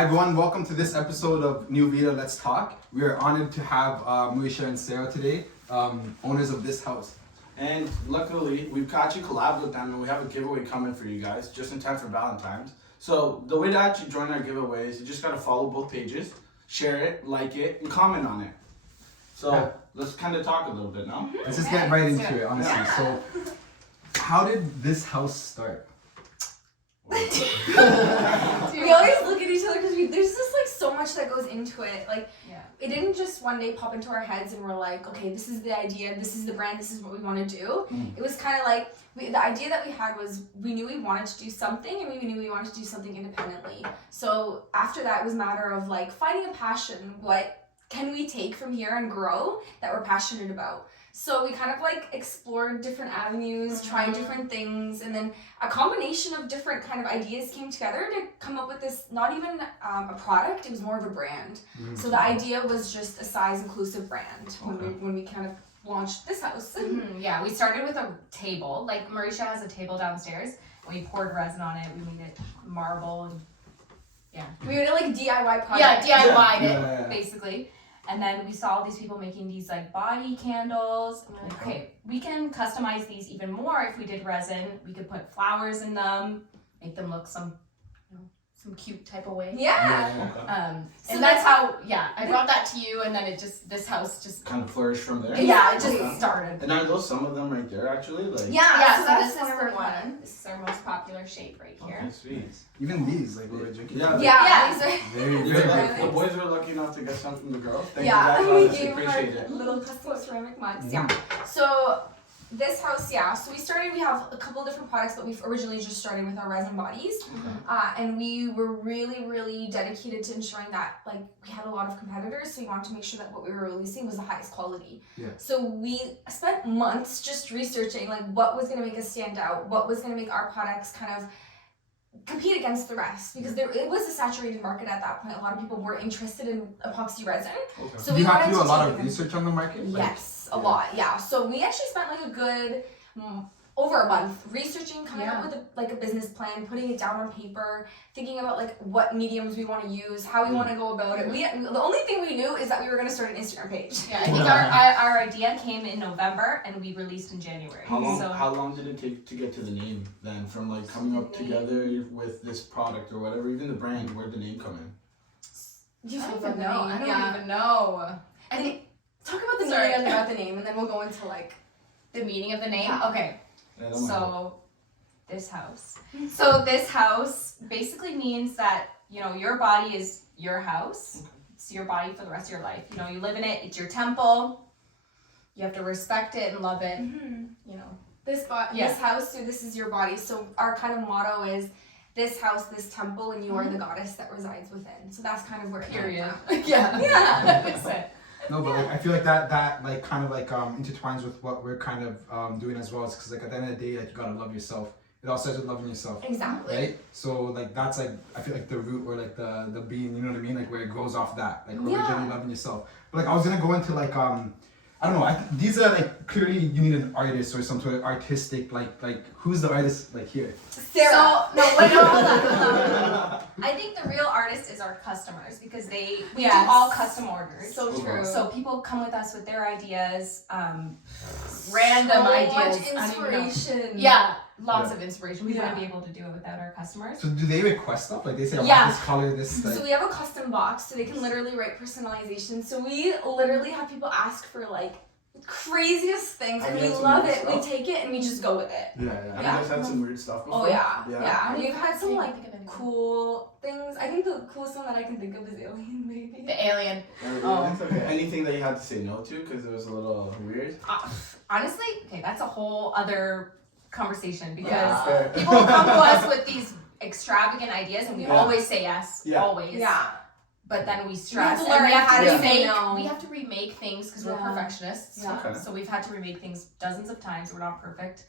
Hi everyone, welcome to this episode of Nüvida, Let's Talk. We are honored to have Marisha and Sarah today, owners of This Hause. And luckily, we've actually collabed with them and we have a giveaway coming for you guys, just in time for Valentine's. So the way to actually join our giveaway is you just gotta follow both pages, share it, like it, and comment on it. So let's kind of talk a little bit now. Let's just get right into it, honestly. Yeah. So, how did This House start? We always look at each other because there's just like so much that goes into it. It didn't just one day pop into our heads and we're like, okay, this is the idea, this is the brand, this is what we want to do. It was kind of like the idea that we had was we knew we wanted to do something and we knew we wanted to do something independently. So after that, it was a matter of like finding a passion. What can we take from here and grow that we're passionate about? So we kind of like explored different avenues, tried different things, and then a combination of different kind of ideas came together to come up with this, not even a product, it was more of a brand. So the idea was just a size inclusive brand when we kind of launched This House. Yeah, we started with a table. Like Marisha has a table downstairs and we poured resin on it, we made it marble and We made it like DIY project. yeah, DIY'd Yeah. it basically. And then we saw all these people making these like body candles. And we're like, okay, we can customize these even more if we did resin. We could put flowers in them, make them look some cute type of way. Yeah. So and that's how, I brought that to you, and then it just, This House just Kind of flourished from there. it just started. And are those some of them right there actually? Like. Yeah, So that's this is number for one. This is our most popular shape right here. Okay, sweet. Even these, like we were drinking. Yeah. Yeah. Very, Yeah, very like, cool. the boys were lucky enough to get some from the girls. Thank you Yeah, guys, we honestly gave appreciate her it. little custom ceramic mugs. Yeah. So This House, so we have a couple different products, but we've originally just started with our resin bodies. And we were really, really dedicated to ensuring that like we had a lot of competitors, so we wanted to make sure that what we were releasing was the highest quality. So we spent months just researching like what was gonna make us stand out, what was gonna make our products kind of compete against the rest, because it was a saturated market at that point. A lot of people were interested in epoxy resin. So You have to do a lot take of research on the market? Like, Yes, a lot, yeah. So we actually spent like a good over a month researching, coming up with a business plan, putting it down on paper, thinking about like what mediums we want to use, how we want to go about it. The only thing we knew is that we were going to start an Instagram page. Yeah, I think our idea came in November and we released in January. How long did it take to get to the name then? From like coming up together with this product or whatever, even the brand, where'd the name come in? You I talk don't about even the know. name. I don't even know. I think talk about the meaning and about the name, and then we'll go into like The meaning of the name? Yeah. Okay. Yeah, that might help. So, This House. So, This House basically means that, your body is your house. It's your body for the rest of your life. You live in it. It's your temple. You have to respect it and love it. this house, so this is your body. So our kind of motto is this house, this temple, and you are the goddess that resides within. So that's kind of where it Period. came from. Yeah. That's it. No, but like I feel like that like kind of like intertwines with what we're kind of doing as well. It's because like at the end of the day, like you gotta love yourself. It all starts with loving yourself. Exactly. Right? So like that's like I feel like the root or like the being, you know what I mean? Like where it grows off that. Like originally loving yourself. But like I was gonna go into like I don't know, these are like clearly you need an artist or some sort of artistic like who's the artist like here? Sarah. So, hold on. I think the real artist is our customers because we do all custom orders. So true. So people come with us with their ideas, random ideas. So much inspiration. Yeah, lots of inspiration. We wouldn't be able to do it without our customers. So do they request stuff? Like they say I want this color, this like... So we have a custom box, so they can literally write personalization. So we literally have people ask for like craziest things, and we love it. We take it and we just go with it. Have you guys had some weird stuff before? Oh yeah. We've had some like think of anything. cool things. I think the coolest one that I can think of is Alien, maybe. The alien. It's okay. Anything that you had to say no to because it was a little weird? Honestly, okay, that's a whole other conversation because Fair. people come to us with these extravagant ideas and we always say yes. Always. Yeah. But then we stress We have to and we have learn to how to say remake. no. We have to remake things because we're perfectionists. Yeah. Okay. So we've had to remake things dozens of times. We're not perfect,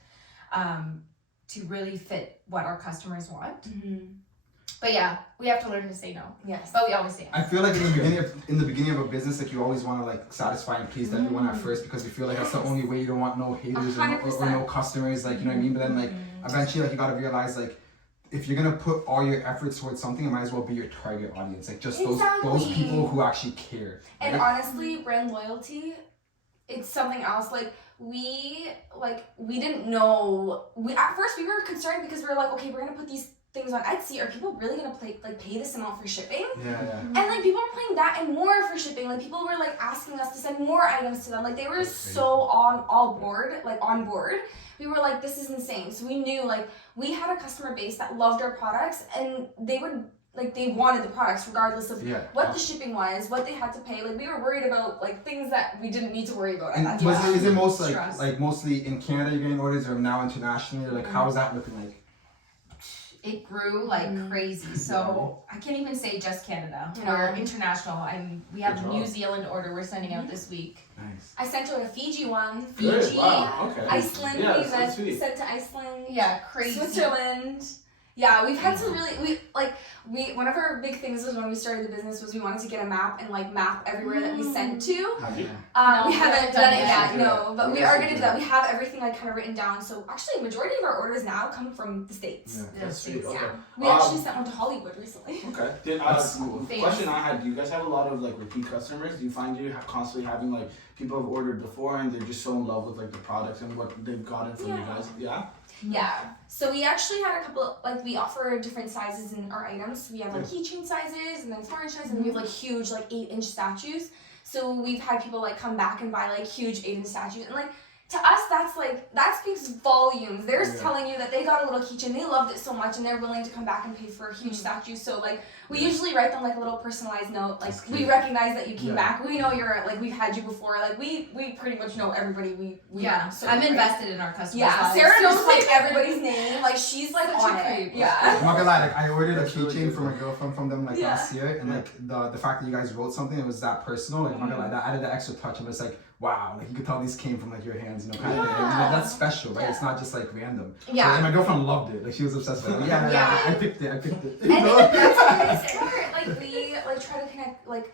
to really fit what our customers want. But yeah, we have to learn to say no. Yes. But we always say yes. I feel like in the beginning of a business, like you always want to like satisfy and please everyone at first because you feel like that's the only way. You don't want no haters or no customers, like you know what I mean. But then like eventually like you gotta realize like if you're gonna put all your efforts towards something, it might as well be your target audience, like just those Exactly. people who actually care. And right? honestly, brand loyalty, it's something else. Like we didn't know. At first we were concerned because we were like, okay, we're gonna put these things on Etsy. Are people really gonna pay this amount for shipping? Yeah. And like people were paying that and more for shipping. Like people were like asking us to send more items to them. Like they were so on board. We were like, this is insane. So we knew like we had a customer base that loved our products, and they wanted the products regardless of what the shipping was, what they had to pay. Like we were worried about like things that we didn't need to worry about at that time. Is it mostly like mostly in Canada you're getting orders, or now internationally? Like how is that looking like? It grew like crazy. So I can't even say just Canada. We're international, and we have a New Zealand order we're sending out this week. Nice. I sent out a Fiji one. Good. Fiji, Wow. Okay. Iceland. Yeah, We that's sweet. sent to Iceland. Yeah, crazy. Switzerland. Yeah, we've had some really one of our big things was when we started the business was we wanted to get a map and like map everywhere that we sent to. Have you? We haven't done it yet, yet. no, but we Yes, are you gonna do do. that. We have everything like kind of written down. So actually, a majority of our orders now come from the States. Yeah. That's sweet. Okay. Yeah, we actually sent one to Hollywood recently. Okay. That's cool. Question I had: do you guys have a lot of like repeat customers? Do you find you constantly having like people have ordered before and they're just so in love with like the products and what they've gotten from you guys? Yeah. Yeah. So we actually had a couple, like we offer different sizes in our items. So we have like keychain sizes and then 4-inch sizes, and we have like huge like 8-inch statues. So we've had people like come back and buy like huge 8-inch statues, and like to us that speaks volumes. They're telling you that they got a little keychain, they loved it so much, and they're willing to come back and pay for a huge statue. So like we usually write them like a little personalized note, like we recognize that you came back. We know you're like we've had you before. Like we pretty much know everybody we know. So I'm invested in our customers. Yeah, lives. Sarah knows like everybody's name. Like she's like Such on a it. creep. Yeah. I'm not gonna lie, like I ordered a That's really keychain good. from a girlfriend from them like last year, and like the fact that you guys wrote something, it was that personal. Like I'm not gonna lie, that added the extra touch. I'm just like, wow, like you could tell these came from like your hands, you know, kind of thing. And, that's special, right? It's not just like random. Yeah. And my girlfriend loved it. Like she was obsessed with it. Yeah. I picked it. And that's what makes it work. Like we like try to connect like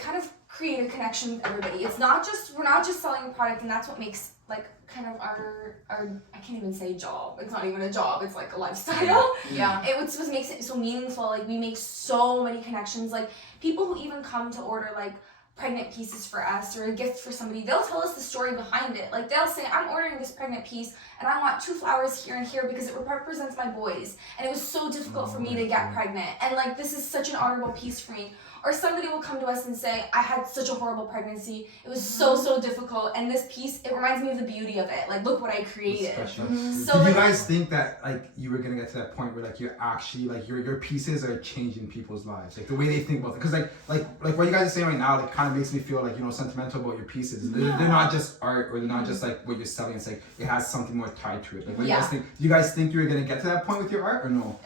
kind of create a connection with everybody. It's not just we're not just selling a product, and that's what makes like kind of our I can't even say job. It's not even a job. It's like a lifestyle. Yeah. It's what makes it so meaningful. Like we make so many connections. Like people who even come to order like pregnant pieces for us or a gift for somebody, they'll tell us the story behind it. Like they'll say, I'm ordering this pregnant piece and I want 2 flowers here and here because it represents my boys, and it was so difficult for me to get pregnant, and like this is such an honorable piece for me. Or somebody will come to us and say, I had such a horrible pregnancy, it was so difficult, and this piece, it reminds me of the beauty of it. Like look what I created. Special. So Did like, you guys think that like you were gonna get to that point where like you're actually like your pieces are changing people's lives, like the way they think about it? Because like what you guys are saying right now, like kind of makes me feel like, you know, sentimental about your pieces. They're not just art, or they're not just like what you're selling. It's like it has something more tied to it. Like what do you guys think? Do you guys think you were gonna get to that point with your art, or no?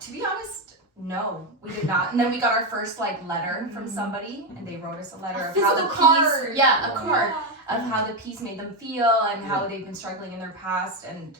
To be honest, no, we did not. And then we got our first like letter from somebody, and they wrote us a letter of how the piece, card. a card of how the piece made them feel and how they've been struggling in their past. And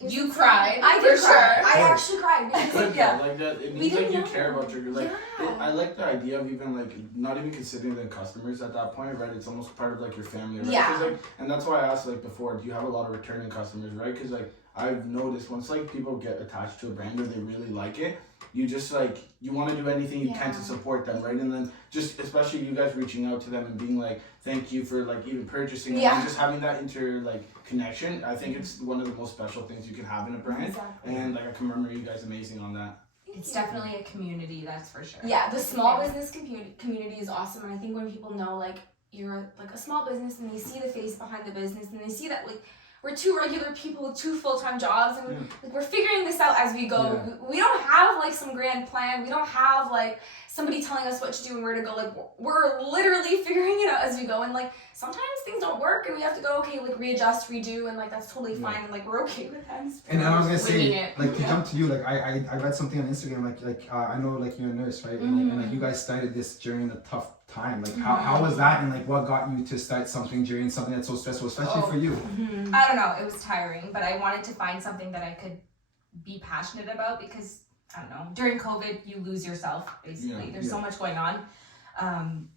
you cried. I for did sure. cry. I actually cried because Good, yeah. like that. It We means like didn't you know. care about your like. Yeah. I like the idea of even like not even considering them customers at that point, right? It's almost part of like your family, right? Yeah. 'Cause, like, and that's why I asked like before, do you have a lot of returning customers, right? Because like I've noticed once like people get attached to a brand or they really like it, you just like you want to do anything you can to support them, right? And then just especially you guys reaching out to them and being like, thank you for like even purchasing it, and just having that connection. I think it's one of the most special things you can have in a brand. Exactly. And like I can remember you guys amazing on that. It's definitely a community, that's for sure. Yeah, the small business community is awesome, and I think when people know like you're like a small business and they see the face behind the business and they see that like we're 2 regular people with 2 full-time jobs, and like we're figuring this out as we go. We don't have like some grand plan. We don't have like somebody telling us what to do and where to go. Like we're literally figuring it out as we go, and like sometimes things don't work and we have to go okay, like readjust, redo, and like that's totally fine, and like we're okay with that. And I was gonna say, Winging it. like to jump to you, like I read something on Instagram, like I know like you're a nurse, right? And like you guys started this during a tough time. Like how was that, and like what got you to start something during something that's so stressful, especially for you? I don't know, it was tiring, but I wanted to find something that I could be passionate about because, I don't know, during COVID, you lose yourself, basically. There's so much going on.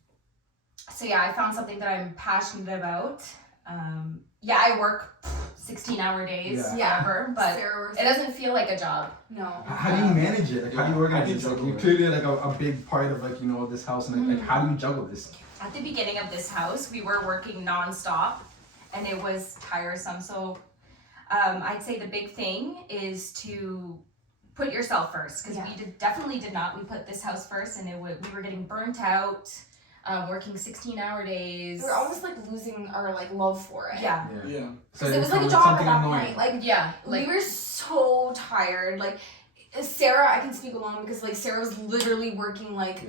So yeah, I found something that I'm passionate about. I work 16-hour days, Yeah. whatever, but Sarah works it doesn't feel like a job. No. How do you manage it? Like, how do you organize it? Like, juggle you're it? clearly like a big part of like, you know, this house, and like how do you juggle this? At the beginning of this house, we were working non-stop, and it was tiresome. So I'd say the big thing is to put yourself first, because we definitely did not. We put this house first, and we were getting burnt out, working 16-hour days. We were almost like losing our like love for it. Yeah. So Because it was like a becomes job at something that annoying. point. Like We were so tired. Like Sarah, I can speak alone because like Sarah was literally working like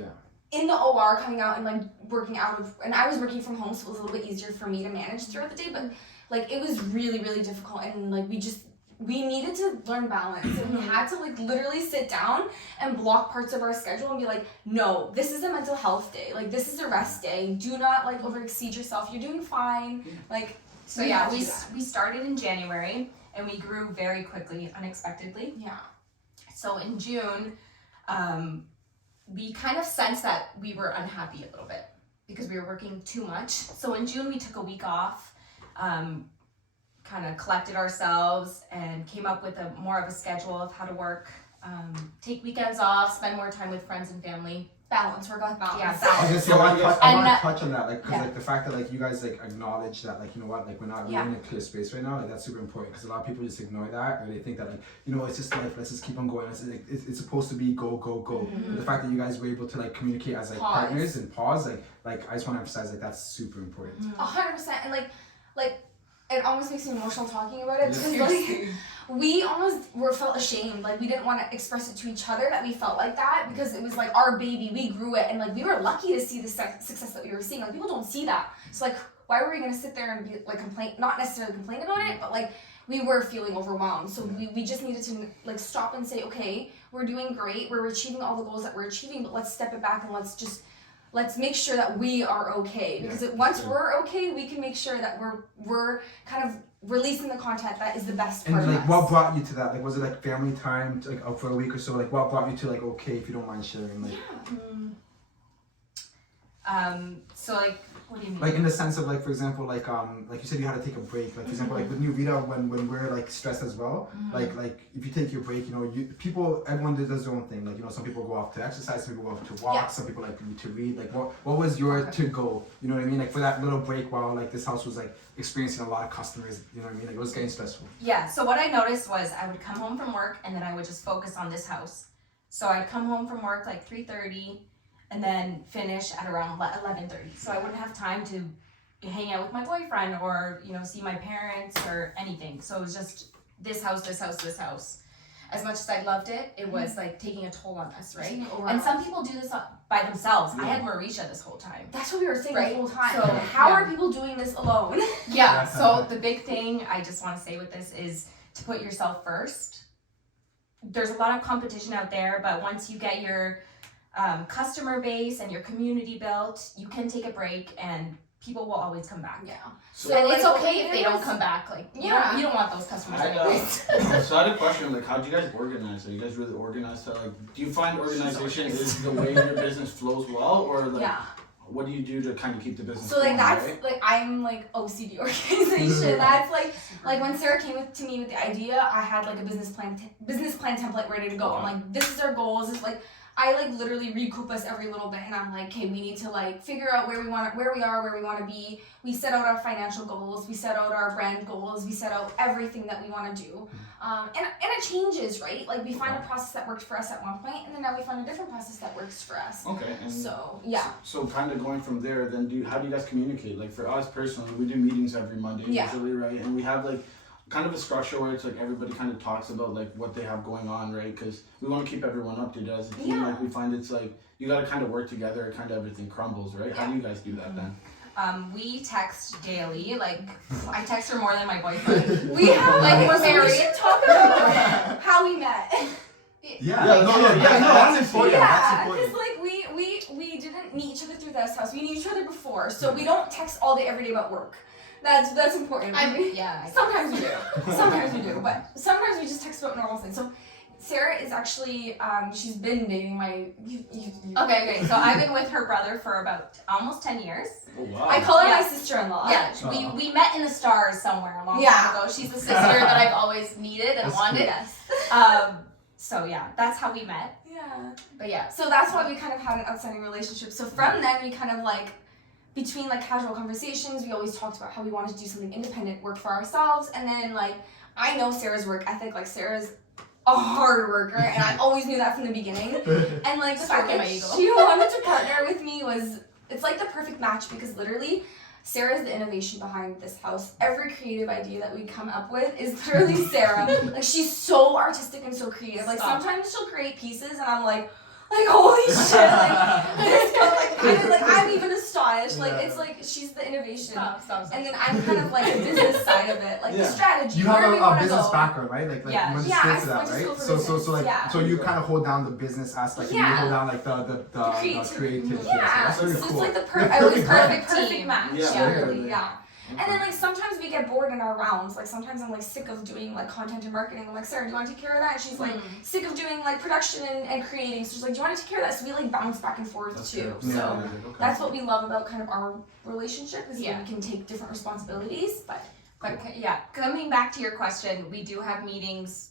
in the OR, coming out and like working out of, and I was working from home, so it was a little bit easier for me to manage throughout the day. But like it was really, really difficult, and like we needed to learn balance, and we had to like literally sit down and block parts of our schedule and be like, no, this is a mental health day, like this is a rest day, do not like overexceed yourself, you're doing fine. Like so yeah, we started in January, and we grew very quickly, unexpectedly. So in June, we kind of sensed that we were unhappy a little bit because we were working too much. So in June, we took a week off, kind of collected ourselves, and came up with more of a schedule of how to work, take weekends off, spend more time with friends and family. balance, work-life balance. Yeah, I was gonna say, I want to touch on that, like, because Yeah. like the fact that like you guys like acknowledge that, like, you know what, like we're in a clear space right now, like that's super important, because a lot of people just ignore that, or they think that like, you know, it's just life, let's just keep on going. It's supposed to be go go go. But the fact that you guys were able to like communicate as like partners and pause, like I just want to emphasize like that's super important. 100%, and like it almost makes me emotional talking about it, because like we almost felt ashamed, like we didn't want to express it to each other that we felt like that, because it was like our baby, we grew it, and like we were lucky to see the success that we were seeing. Like people don't see that, so like why were we gonna sit there and be like not necessarily complain about it, but like we were feeling overwhelmed. So we just needed to like stop and say, okay, we're doing great, we're achieving all the goals that we're achieving, but let's step it back and let's make sure that we are okay, because once we're okay, we can make sure that we're kind of releasing the content that is the best part And of like, us. what brought you to that? Like, was it like family time, like out for a week or so? Like, what brought you to like, okay, if you don't mind sharing, like. So like, what do you mean? Like in the sense of like, for example, like you said you had to take a break. Like for example, like with Nüvida, when we're like stressed as well, like if you take your break, you know, everyone does their own thing. Like, you know, some people go off to exercise, some people go off to walk, some people like to read. Like what was your to go? You know what I mean? Like for that little break while like this house was like experiencing a lot of customers. You know what I mean? Like it was getting stressful. Yeah. So what I noticed was I would come home from work, and then I would just focus on this house. So I'd come home from work like 3:30. And then finish at around 11:30. So I wouldn't have time to hang out with my boyfriend or, you know, see my parents or anything. So it was just this house. As much as I loved it, it was like taking a toll on us, right? And some people do this by themselves. I had Marisha this whole time. That's what we were saying the whole time. So, how are people doing this alone? Yeah. So the big thing I just want to say with this is to put yourself first. There's a lot of competition out there, but once you get your customer base and your community built, you can take a break and people will always come back. Yeah. So, And it's like, okay if they don't come back. Like, you don't want those customers anyways. So I had a question, like, how do you guys organize? Are you guys really organized to, like, do you find organization is the way your business flows well, or like, what do you do to kind of keep the business So like going, that's right? like I'm like OCD organization. That's like when Sarah came to me with the idea, I had like a business plan template ready to go. I'm like, this is our goals. It's like I like literally recoup us every little bit, and I'm like, okay, we need to like figure out where we are, where we want to be. We set out our financial goals, we set out our brand goals, we set out everything that we want to do, and it changes, right? Like we find a process that worked for us at one point, and then now we find a different process that works for us. Okay. And So yeah. So kind of going from there, then how do you guys communicate? Like for us personally, we do meetings every Monday usually, right? And we have like kind of a structure where it's like everybody kind of talks about like what they have going on, right? Because we want to keep everyone updated as a team. Like we find it's like you got to kind of work together, or kind of everything crumbles, right? How do you guys do that then? We text daily. Like I text her more than my boyfriend. We have like we're we married. should talk about how we met. That's important. Yeah, because like we didn't meet each other through this house. We knew each other before, so we don't text all day every day about work. That's important. Sometimes we do, but sometimes we just text about normal things. So Sarah is actually, she's been dating my. Okay. So I've been with her brother for about almost 10 years. Oh, wow. I call her my sister-in-law. Yeah, we met in the stars somewhere a long Yeah. time ago. She's the sister that I've always needed and That's wanted. Yes. So yeah, that's how we met. Yeah. But yeah. So that's why we kind of had an outstanding relationship. So from then we kind of like, between like casual conversations, we always talked about how we wanted to do something independent, work for ourselves, and then like I know Sarah's work ethic. Like Sarah's a hard worker, and I always knew that from the beginning. And like the fact that she wanted to partner with me it's like the perfect match because literally Sarah is the innovation behind This House. Every creative idea that we come up with is literally Sarah. Like she's so artistic and so creative. Like sometimes she'll create pieces and I'm like holy shit, I'm even astonished. Like it's like she's the innovation. Stop. And then I'm kind of like the business side of it, like the strategy. You have where we a wanna business go. background, right? Like Yeah. you went to Yeah, school I for that, went to right? school for So business, yeah. so you kind of hold down the business aspect, and you hold down like the creativity. Yeah, That's really so cool. it's like the Perfect perfect match. Yeah, Really, yeah. And then like sometimes we get bored in our rounds. Like sometimes I'm like sick of doing like content and marketing. I'm like, Sarah, do you want to take care of that? And she's like sick of doing like production and creating. So she's like, do you want to take care of that? So we like bounce back and forth too. Good. So that's what we love about kind of our relationship is that we can take different responsibilities. But yeah, coming back to your question, we do have meetings.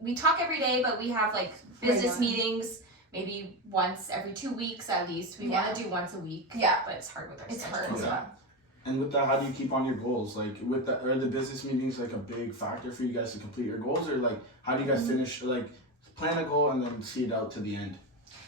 We talk every day, but we have like business meetings maybe once every 2 weeks at least. We want to do once a week. Yeah, but it's hard with our it's schedules. hard. Yeah. And with that, how do you keep on your goals? Like, with that, are the business meetings like a big factor for you guys to complete your goals, or like, how do you guys finish, like, plan a goal and then see it out to the end?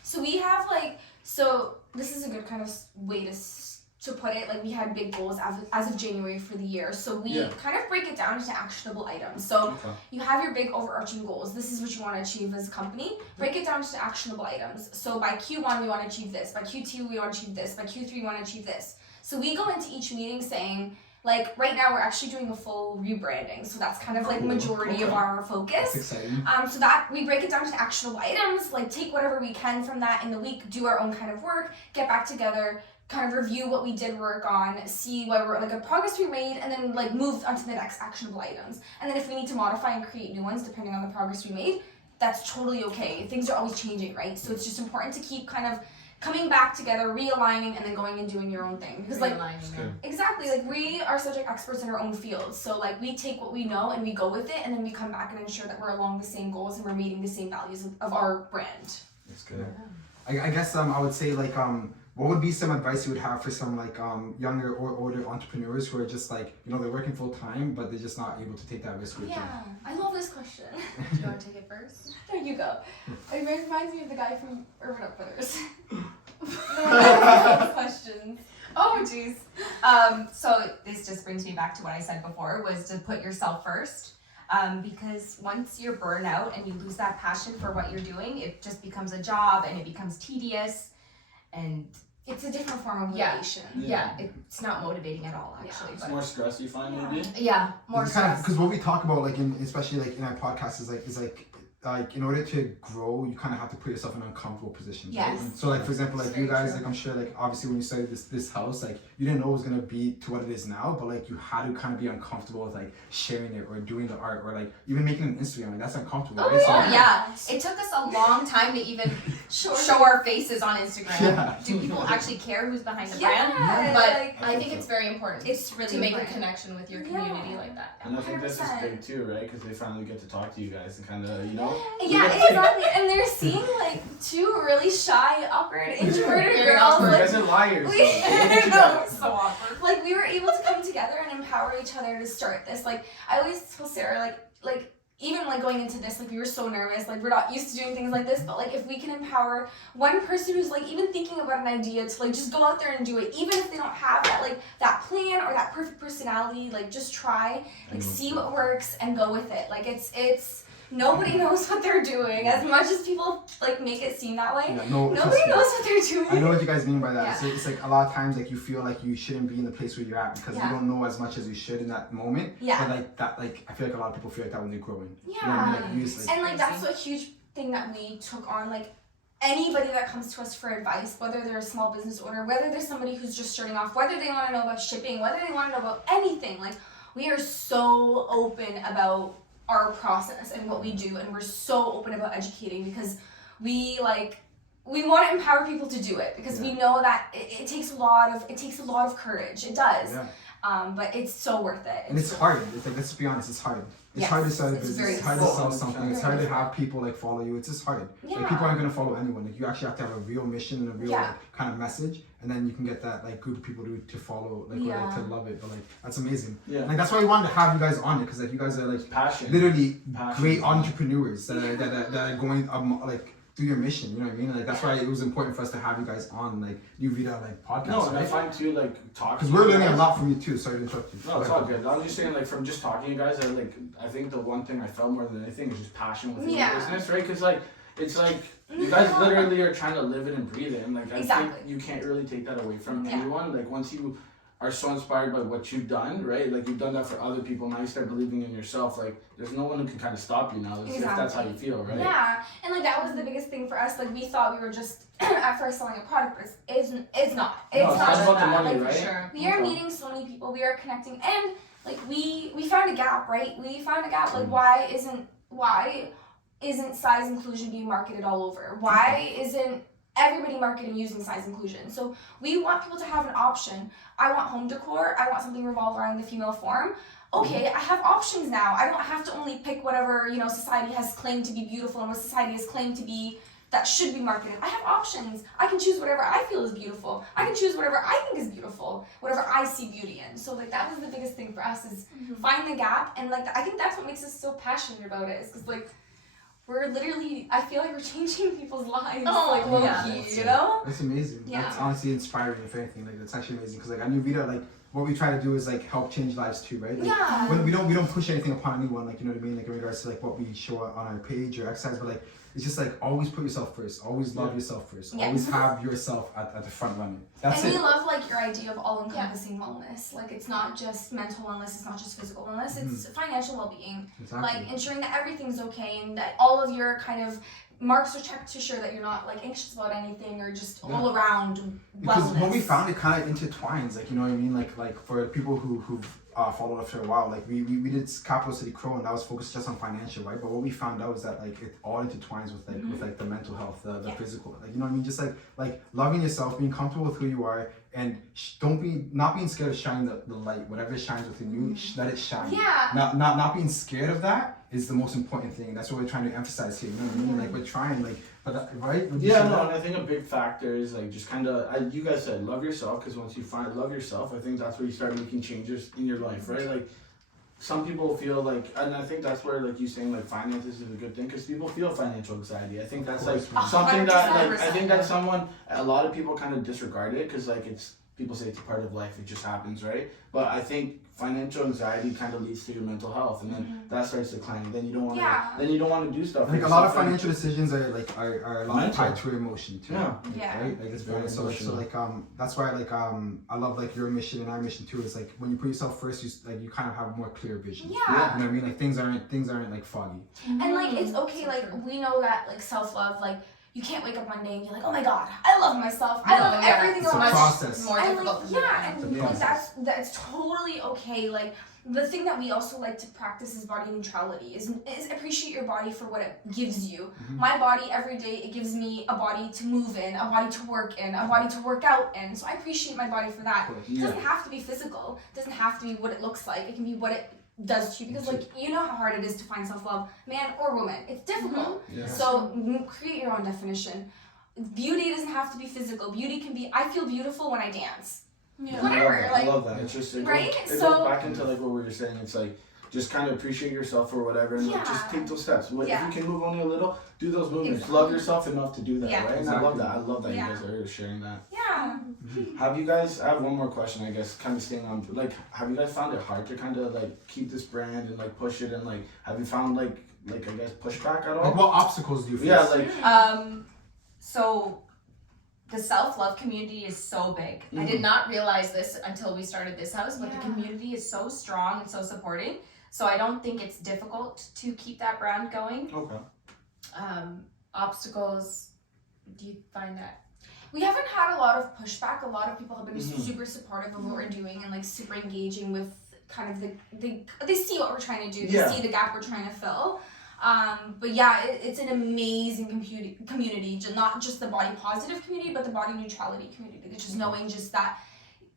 So we have like, so this is a good kind of way to put it. Like we had big goals as of January for the year. So we kind of break it down into actionable items. So you have your big overarching goals. This is what you want to achieve as a company. Break it down into actionable items. So by Q1 we want to achieve this. By Q2 we want to achieve this. By Q3 we want to achieve this. So we go into each meeting saying, like right now we're actually doing a full rebranding. So that's kind of like majority of our focus. That's exciting. So that we break it down to actionable items, like take whatever we can from that in the week, do our own kind of work, get back together, kind of review what we did work on, see what we're like a progress we made, and then like move on to the next actionable items. And then if we need to modify and create new ones depending on the progress we made, that's totally okay. Things are always changing, right? So it's just important to keep kind of coming back together, realigning, and then going and doing your own thing. Because like exactly, like we are subject experts in our own fields. So like we take what we know and we go with it, and then we come back and ensure that we're along the same goals and we're meeting the same values of our brand. That's good. I guess I would say like what would be some advice you would have for some like younger or older entrepreneurs who are just like, you know, they're working full time but they're just not able to take that risk with you? I love this question. Do you want to take it first? There you go. It reminds me of the guy from Urban Outfitters. The questions. Oh jeez. So this just brings me back to what I said before, was to put yourself first. Because once you're burned out and you lose that passion for what you're doing, it just becomes a job and it becomes tedious, and it's a different form of motivation. Yeah, it's not motivating at all actually. It's more stress you find maybe? Yeah, more stress. Because what we talk about like especially like in our podcast is like in order to grow, you kind of have to put yourself in uncomfortable positions. Yes. Right? And so like for example, like you guys, like I'm sure like obviously when you started this house, like you didn't know it was gonna be to what it is now, but like you had to kind of be uncomfortable with like sharing it or doing the art or like even making an Instagram. Like that's uncomfortable. Right? So, Yeah, it took us a long time to even show our faces on Instagram. Yeah. Do people actually care who's behind the Yeah, brand? But like, I think it's very important. It's really to make important. a connection with your community like that. And I think this is 100%. big too, right? Because they finally get to talk to you guys and kind of, you know? Yeah, exactly. And they're seeing like two really shy, awkward, introverted Very girls. awkward. You Like, guys are liars. we- So look at you guys. So awkward. like we were able to come together and empower each other to start this. Like I always tell Sarah, like even like going into this, like we were so nervous, like we're not used to doing things like this, but like if we can empower one person who's like even thinking about an idea to like just go out there and do it, even if they don't have that like that plan or that perfect personality, like just try, like see what works and go with it. Like it's nobody knows what they're doing as much as people like make it seem that way. yeah, no, Nobody knows what they're doing. I know what you guys mean by that. Yeah. So it's like a lot of times like you feel like you shouldn't be in the place where you're at because you don't know as much as you should in that moment. Yeah. But like that, like I feel like a lot of people feel like that when they're growing. Yeah. You know what I mean? Like, you just, like, And like that's a huge thing that we took on. Like anybody that comes to us for advice, whether they're a small business owner, whether they're somebody who's just starting off, whether they want to know about shipping, whether they want to know about anything, like we are so open about our process and what we do, and we're so open about educating because we want to empower people to do it because we know that it takes a lot of courage. It does. Yeah. But it's so worth it. And it's hard. It's like, let's be honest, it's hard. It's hard to start a business. It's hard to sell something. It's hard to have people like follow you. It's just hard. Like people aren't gonna follow anyone. Like you actually have to have a real mission and a real like, kind of message, and then you can get that like group of people to follow, like, or, like to love it. But like that's amazing. Yeah. Like that's why we wanted to have you guys on it because like you guys are like literally great entrepreneurs that are going like through your mission, you know what I mean? Like that's why it was important for us to have you guys on like Nüvida like podcast. No, and I find too like talking. Because we're learning a lot from you too. Sorry to interrupt you. No, it's all good. I was just saying like from just talking to you guys, I think the one thing I felt more than anything is just passion within the business, right? Because like it's like you guys literally are trying to live it and breathe it, and like I think you can't really take that away from anyone. Like once you are so inspired by what you've done, right? Like you've done that for other people. Now you start believing in yourself. Like there's no one who can kind of stop you now. If that's how you feel, right? Yeah, and like that was the biggest thing for us. Like we thought we were just at first selling a product, but it's not. It's not about the money, like, right? Sure. We are meeting so many people. We are connecting, and like we found a gap, right? We found a gap. Like why isn't size inclusion being marketed all over? Why isn't everybody marketing using size inclusion? So we want people to have an option. I want home decor. I want something revolved around the female form. Okay, I have options now. I don't have to only pick whatever, society has claimed to be beautiful and what society has claimed to be that should be marketed. I have options. I can choose whatever I feel is beautiful. I can choose whatever I think is beautiful, whatever I see beauty in. So like that was the biggest thing for us is find the gap, and like I think that's what makes us so passionate about it is because like we're literally, I feel like we're changing people's lives, like low-key, you know? That's amazing. Yeah. That's honestly inspiring, if anything. Like, that's actually amazing. Because, like, at Nüvida, like, what we try to do is, like, help change lives, too, right? Like, when we don't push anything upon anyone, like, you know what I mean? Like, in regards to, like, what we show on our page or exercise, but, like, it's just, like, always put yourself first. Always love yourself first. Always have yourself at the front running. That's and we love, like, your idea of all-encompassing wellness. Like, it's not just mental wellness, it's not just physical wellness, it's financial well-being. Exactly. Like, ensuring that everything's okay and that all of your kind of marks are checked to ensure that you're not, like, anxious about anything or just all around wellness. Because when we found it kind of intertwines, like, you know what I mean? Like for people who've followed us for a while, like, we did Capital City Crow, and that was focused just on financial, right? But what we found out is that, like, it all intertwines with, like, with, like, the mental health, the physical, like, you know what I mean? Just, like loving yourself, being comfortable with who you are, and not being scared of shining the light. Whatever shines within you, let it shine. Yeah. Not being scared of that is the most important thing. That's what we're trying to emphasize here. You know what I mean? Like we're trying, like, but that, right? Yeah, no, and I think a big factor is like just kind of, you guys said, love yourself, because once you find love yourself, I think that's where you start making changes in your life, right? Like some people feel like, and I think that's where like you saying like finances is a good thing, because people feel financial anxiety. I think that's like something that like I think that a lot of people kind of disregard it because like people say it's a part of life, it just happens, right? But I think financial anxiety kind of leads to your mental health, and then that starts declining. Then you don't want to do stuff. Like a lot of financial decisions are a lot tied to emotion too. Yeah. Right? Like it's very so like that's why like I love like your mission and our mission too. Is like when you put yourself first, you kind of have a more clear vision. Yeah. You know what I mean? Like things aren't like foggy. And like it's okay. Like we know that like self-love, like. You can't wake up one day and be like, oh my god, I love myself. I love everything about myself. It's more difficult. And like that's totally okay. Like the thing that we also like to practice is body neutrality. Is appreciate your body for what it gives you. My body every day, it gives me a body to move in, a body to work in, a body to work out in. So I appreciate my body for that. It doesn't have to be physical. It doesn't have to be what it looks like. It can be what it does to you, because like you know how hard it is to find self-love, man or woman. It's difficult. So create your own definition. Beauty doesn't have to be physical. Beauty can be, I feel beautiful when I dance. Whatever. I love that. It's just it goes back into like what we were saying. It's like just kind of appreciate yourself for whatever, and like, just take those steps. If you can move only a little, do those movements. Love yourself enough to do that, right? And I love that. I love that you guys are sharing that. Have you guys? I have one more question. I guess kind of staying on. Like, have you guys found it hard to kind of like keep this brand and like push it, and like have you found like I guess pushback at all? Like what obstacles do you face? Yeah, like so the self-love community is so big. I did not realize this until we started This House, but the community is so strong and so supporting. So I don't think it's difficult to keep that brand going. Okay. Obstacles, do you find that? We haven't had a lot of pushback. A lot of people have been super supportive of what we're doing and like super engaging with kind of they see what we're trying to do. They Yeah. see the gap we're trying to fill. But yeah, it's an amazing community, not just the body positive community, but the body neutrality community. It's just knowing just that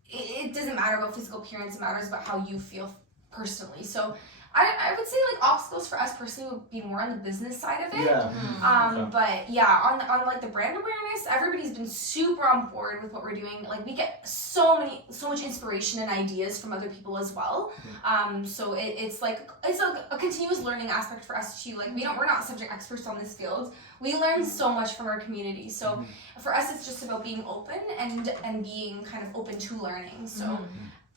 it doesn't matter about physical appearance, it matters about how you feel personally. So I would say like obstacles for us personally would be more on the business side of it. Yeah. But yeah, on like the brand awareness, everybody's been super on board with what we're doing. Like we get so much inspiration and ideas from other people as well. So it's like a continuous learning aspect for us too. Like we're not subject experts on this field. We learn so much from our community. So for us, it's just about being open and being kind of open to learning. So.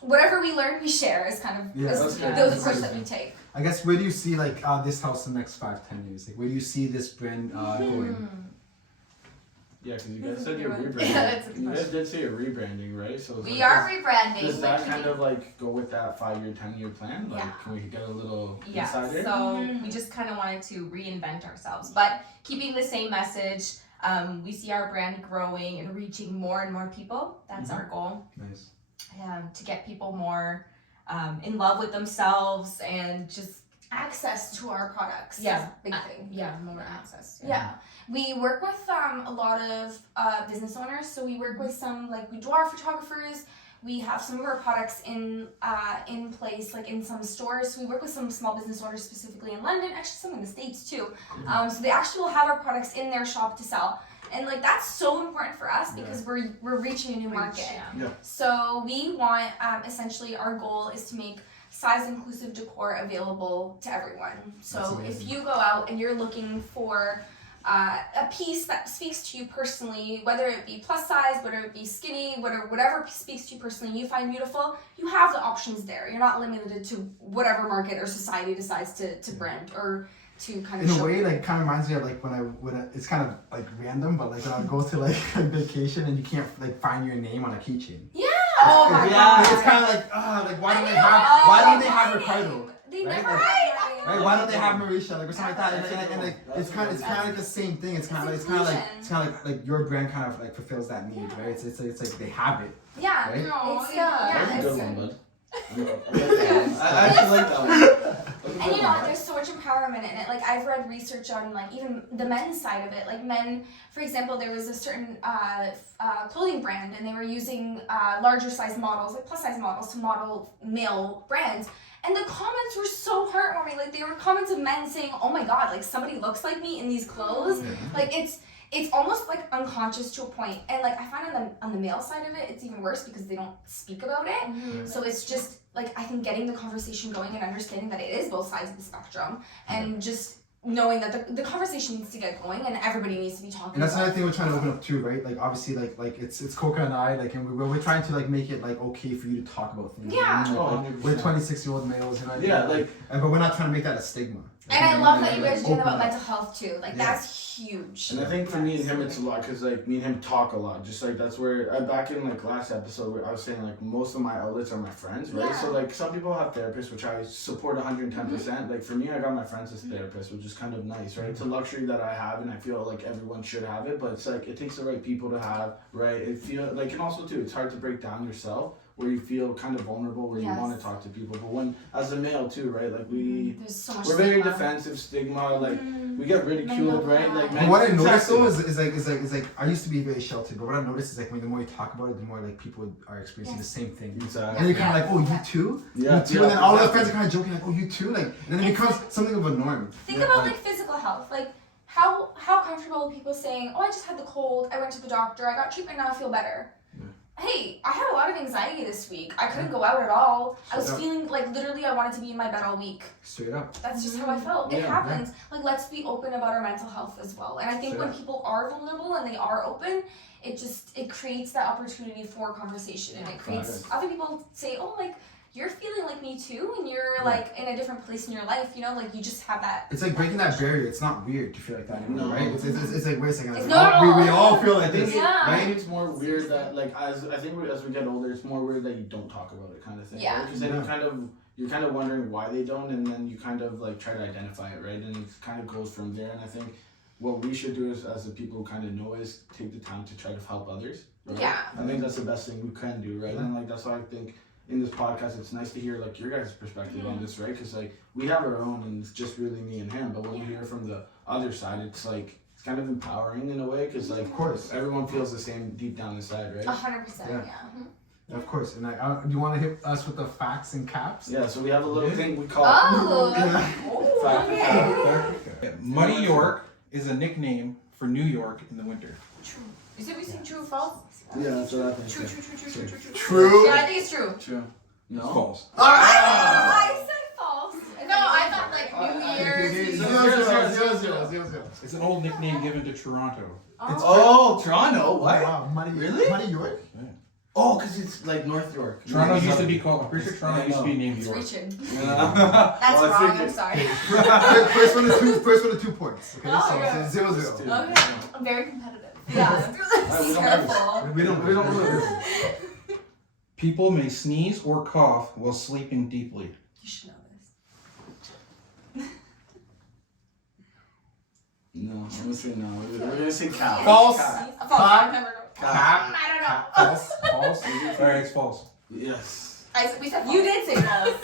Whatever we learn, we share is kind of the approach that we take. I guess where do you see like this house in the next 5-10 years? Like where do you see this brand going? Yeah, because you guys said you're rebranding. Yeah, that's a good you guys question. did say you're rebranding, right? So We are rebranding. Does that kind of like go with that 5-year, 10-year plan? Like, Yeah. can we get a little Yeah, insider? so we just kind of wanted to reinvent ourselves, but keeping the same message. We see our brand growing and reaching more and more people. That's our goal. Nice. To get people more in love with themselves and just Access to our products. Yeah. Is a big thing. more access. Yeah. We work with a lot of business owners. So we work with some like boudoir photographers. We have some of our products in place, like in some stores. So we work with some small business owners specifically in London, actually some in the States too. So they actually will have our products in their shop to sell. And like that's so important for us because we're reaching a new market. Yeah. So we want essentially our goal is to make size inclusive decor available to everyone. So if you go out and you're looking for a piece that speaks to you personally, whether it be plus size, whether it be skinny, whatever speaks to you personally, you find beautiful, you have the options there. You're not limited to whatever market or society decides to brand or to kind of in a way, like kind of reminds me of like when I it's kind of like random, but like when I go to like a vacation and you can't like find your name on a keychain. Yeah. Oh my Like, god. it's kind of like why don't they have Ricardo? They Right? never Like, have Right? Why don't they have Marisha, like or something like that? And like it's kind of like the same thing. It's kind of like your brand kind of like fulfills that need, right? It's like they have it. Yeah. Right? No, it's That's a it's good one, bud. I actually like that one. That's a And good you know, one. there's so much empowerment in it. Like I've read research on like even the men's side of it. Like men, for example, there was a certain clothing brand, and they were using larger size models, like plus size models, to model male brands. And the comments were so heartwarming. Like they were comments of men saying, "Oh my God, like somebody looks like me in these clothes." Like it's almost like unconscious to a point. And like I find on the male side of it, it's even worse because they don't speak about it. So it's just like I think getting the conversation going and understanding that it is both sides of the spectrum, and just knowing that the conversation needs to get going and everybody needs to be talking. And that's about another thing we're trying to open up too, right? Like obviously, like it's Coca and I, like, and we're trying to like make it like okay for you to talk about things. Yeah. You know what I mean? Like, we're 100%. 26-year-old males, you know. Yeah, like but we're not trying to make that a stigma. And I love that you guys are doing open about up. mental health too. Like that's huge. And I think for me and him it's a lot because like me and him talk a lot. Just like that's where back in like last episode where I was saying like most of my outlets are my friends, right? Yeah. So like some people have therapists, which I support 110%. Like for me, I got my friends as therapists, which is kind of nice, right? It's a luxury that I have, and I feel like everyone should have it. But it's like it takes the right people to have, right? It feel like, and also too, it's hard to break down yourself where you feel kind of vulnerable, where you want to talk to people. But when as a male too, right? Like There's so much we're very stigma. defensive, stigma, like we get ridiculed, right? Like And what I noticed exactly. though is like I used to be very sheltered, but what I noticed is like when the more you talk about it, the more like people are experiencing the same thing. Exactly. And you're kind of like, oh, you too? Yeah. You too? And then all the friends are kind of joking like, oh, you too? Like, and then it becomes something of a norm. Think about like physical health. Like how comfortable are people saying, "Oh, I just had the cold. I went to the doctor. I got treatment. Now I feel better." Hey, I had a lot of anxiety this week. I couldn't go out at all. I was feeling like literally I wanted to be in my bed all week. Straight up. That's just how I felt. It Yeah, happens. Like let's be open about our mental health as well. And I think when people are vulnerable and they are open, it creates that opportunity for conversation, and it creates other people say, "Oh, like you're feeling like me too, and you're like in a different place in your life, you know, like you just have that." It's like breaking that barrier. It's not weird to feel like that anymore, No. right? It's like, wait a second. It's Like, normal. we all feel like I think, this. I think it's more weird that like as we get older, it's more weird that you don't talk about it, kind of thing. Yeah. Because then you're kind of wondering why they don't, and then you kind of like try to identify it, right? And it kind of goes from there. And I think what we should do is, as the people who kind of know, is take the time to try to help others. Right? Yeah. I think that's the best thing we can do, right? And like that's why I think in this podcast, it's nice to hear like your guys' perspective on this, right? Because like we have our own, and it's just really me and him. But when you hear from the other side, it's like it's kind of empowering in a way, because like Of course. everyone feels the same deep down inside, right? 100%. Yeah. Yeah. Of course. And do you want to hit us with the facts and caps? Yeah. So we have a little thing we call. Oh. Fact. Okay. Muddy York is a nickname for New York in the winter. True. Is it we say true or false? Yeah, that's what I think. True, yeah. true, true, true, true, true, true. True. Yeah, I think it's true. True. It's No. false. I said false. No, I thought like New Year's. It's an old nickname given to Toronto. Oh, Toronto. What? Wow, Muddy, Really? Muddy York? Oh, because it's like North York. Toronto used to be called, I'm pretty sure Toronto used to be named It's York. reaching. Yeah. That's Well, I wrong. I'm figured- sorry. First one to 2 points. Okay, Oh, so yeah. it's 0-0. Okay. I'm very competitive. Yeah. Be careful. We don't lose. People may sneeze or cough while sleeping deeply. You should know this. No, I'm gonna say no. We're gonna say cow. False. Cow. False. Cap. I've never known. Cap. I don't know. False. False. Alright, it's false. Yes. We said you did say false.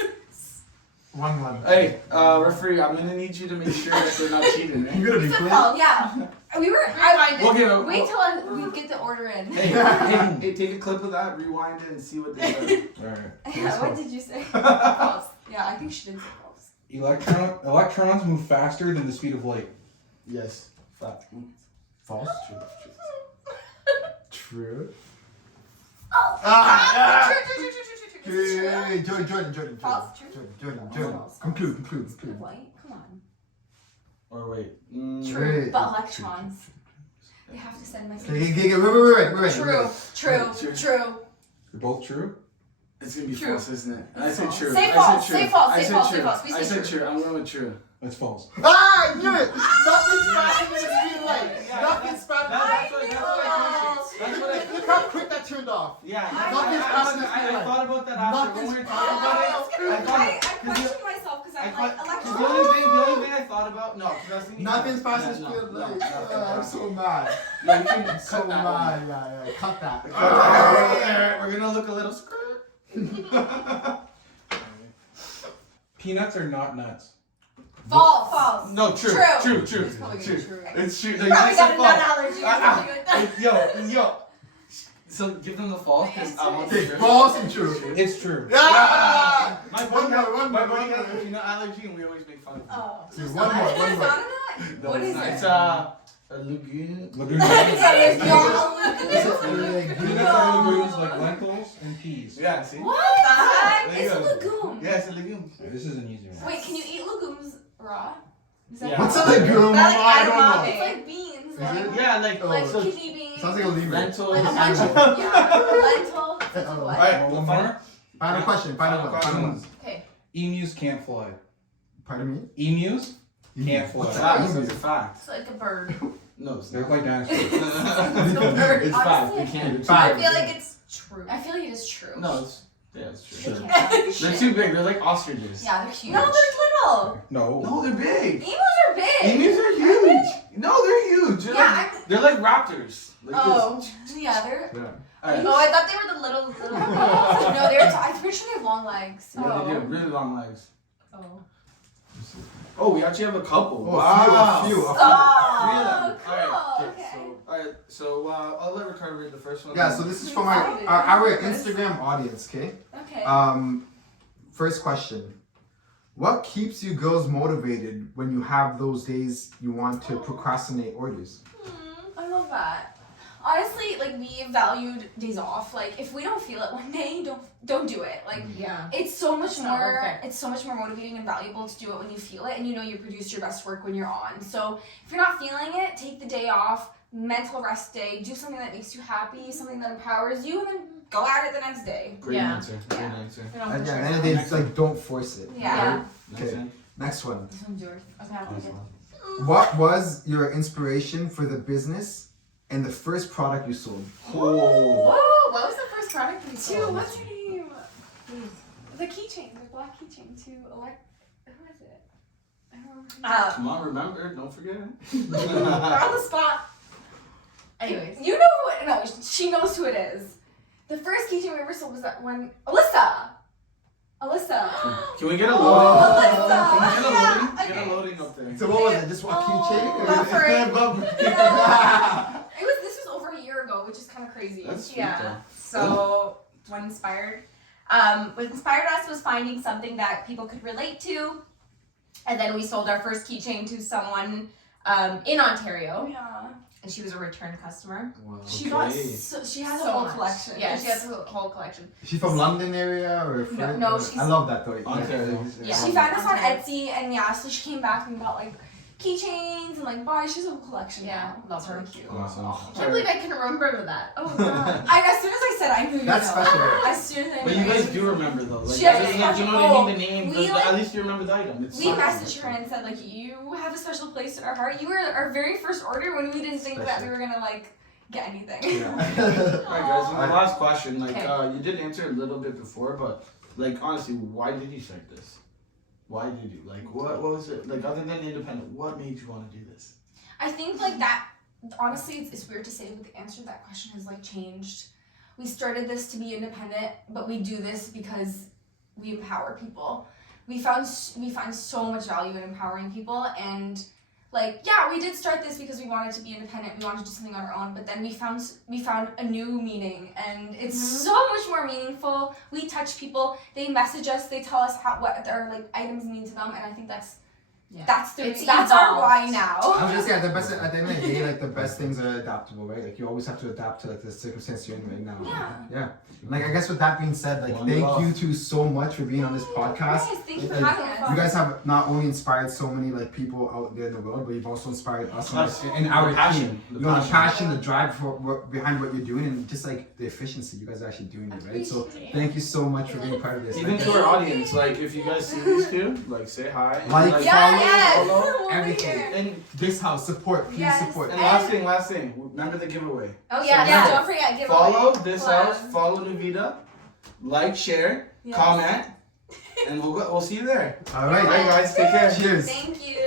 1-1. Hey, referee, I'm gonna need you to make sure that they're not cheating, right? You gotta We be said clear. false. Yeah. We were. We'll give it. Wait till we get the order in. Hey, take a clip of that, rewind it, and see what they said. Alright. Yeah, what did you say? False. Yeah, I think she did say false. Electrons move faster than the speed of light. Yes. Fact. False. True. True. Oh. Ah, True. Is it true? Hey, Jordan. False, true? Jordan. False. Conclude. Speed of light? Come on. Or wait. True. Wait. But electrons. They have to send my Okay, wait. True. They're both true? It's gonna be True. false, isn't it? I It's said false. true. Say I false, said true. say false, I say said false, true. say false. We I say said true. true. I'm going with true. It's false. Ah, I knew it! Nothing's faster than the speed of light. Nothing's faster. Look how quick that turned off. Yeah, I thought about that after when we were talking about it. I questioned myself because I'm like, electrons. The only thing I thought about, no, because I was thinking. Nothing's faster than No, speed of no, light. no, I'm so mad. Yeah, you can So cut that one. mad. Yeah. Cut that. We're gonna look a little skirt. Peanuts are not nuts. False. No, true. True. It's probably gonna be true, right? It's true. You probably got a nut allergy or something. Yo. So give them the false because I want the Okay, true. false and true. It's true. Yeah! My One buddy more. has a peanut allergy and we always make fun of him. Oh. Dude, one more. It's not a nut? No, What it's is not. it? It's a lagoon. Lagoons. It is not. Peanuts are lagoons like lentils and peas. Yeah, see? What the heck? There you It's a go. legume. Yeah, it's a legume. This is an easy one. Wait, can you eat legumes raw? Is that Yeah. What's a legume? Like I don't edamame. know. It's like beans. Is Like, it? Yeah, like Oh. like so. kidney beans. Sounds like a lemur. Lentils. Like a bunch of lentil. That's Oh. what? Alright, One more. Final question. Final one. Okay. Emus can't fly. Pardon me? Emus can't fly. Facts, it's a fact. It's like a bird. No, it's They're not. like dinosaurs. It's a bird. It's fact. Honestly, They can't. It's I fact. feel like it's true. I feel like it is true. No, it's true. They They're can't. too big. They're like ostriches. Yeah, they're huge. No, they're little. No. No, they're big. Emus are big. Emus are huge. No, they're huge. They're, Yeah, they're like raptors. Like Oh, this. yeah, they're. Yeah. Alright. Oh, I thought they were the little. No, they're. I'm pretty sure they have long legs. Yeah, they do have really long legs. Oh. Oh, we actually have a couple. Oh, Wow. a few. Oh, Three of them. cool. Alright, Okay. Alright, so I'll let Ricardo read the first one. Yeah, so this is from our Instagram audience, okay? Okay. First question. What keeps you girls motivated when you have those days you want to procrastinate orders? I love that. Honestly, like we valued days off. Like if we don't feel it one day, don't do it. Like Yeah. it's so much It's not more. worth it. It's so much more motivating and valuable to do it when you feel it, and you know you produce your best work when you're on. So if you're not feeling it, take the day off. Mental rest day. Do something that makes you happy, something that empowers you, and then go at it the next day. Great Yeah. answer. Great Yeah. answer. You know, And for yeah, sure. and then it's like don't force it. Yeah. Okay. Next one. This one's yours. Okay, I'll take it. What was your inspiration for the business and the first product you sold? Oh. Whoa! What was the first product we sold? To what's her name? The keychain, the black keychain to elect. Who is it? I don't remember. Come on, remember, don't forget. We're on the spot. Anyways. You know who it, no, she knows who it is. The first keychain we ever sold was that one, Alyssa! Alyssa. Can we get a Oh, loading? Alyssa. Can we get a loading? Yeah, Get a okay. loading up there. So what was it? Just a keychain? buffering. This was over a year ago, which is kind of crazy. That's sweet, Yeah. So what inspired us was finding something that people could relate to, and then we sold our first keychain to someone in Ontario, Yeah. and she was a return customer. Wow. She got she has a So whole much. collection. Yeah, she has a whole collection. Is she from London area or? No, or- she's- I love that though. Ontario. Yeah. She found us on Etsy, and yeah, so she came back and got like keychains and like bodies. She has a whole collection. Yeah, now. love her. It's really cute. Awesome. I can't believe I can remember that. Oh god! As soon as I said, I knew you That's know. special. As soon as I But knew you guys it. do remember though. Like, She has at a least, like, you know special- what I mean? The name, we, but like- at least you remember the item. It's We something. messaged her and said like, you have a special place in our heart. You were our very first order when we didn't think that we were gonna like get anything. Yeah. Alright guys, and the last question, like Okay. you did answer a little bit before, but like honestly, why did you start this? Why did you? Like what was it? Like other than independent, what made you want to do this? I think like that. Honestly, it's weird to say, but the answer to that question has like changed. We started this to be independent, but we do this because we empower people. We find so much value in empowering people, and like yeah, we did start this because we wanted to be independent. We wanted to do something on our own, but then we found a new meaning, and it's so much more meaningful. We touch people. They message us. They tell us what their like items mean to them, and I think that's It's that's our evolved. why now. I'm just the best at the end of the day, like the best things are adaptable, right? Like you always have to adapt to like the circumstance you're in right now. Yeah. Like I guess with that being said, like One thank love. you two so much for being on this podcast. Yes, thank you for Like, having us. you guys have not only inspired so many like people out there in the world, but you've also inspired us Us. in our The passion. team. The You know, the passion. passion, the drive behind what you're doing, and just like the efficiency you guys are actually doing it, right? So thank you so much for being part of this. Even Like, to our audience, like if you guys see these two, like say hi. and, Like, follow. We'll be everything. here. And This house support, please Yes. support. and last thing, remember the giveaway. Oh yeah, So don't forget give Follow away. This Collab. House, follow Nüvida, like, share, Yes. comment, and we'll see you there. All right, Alright guys, take care. cheers. Thank you.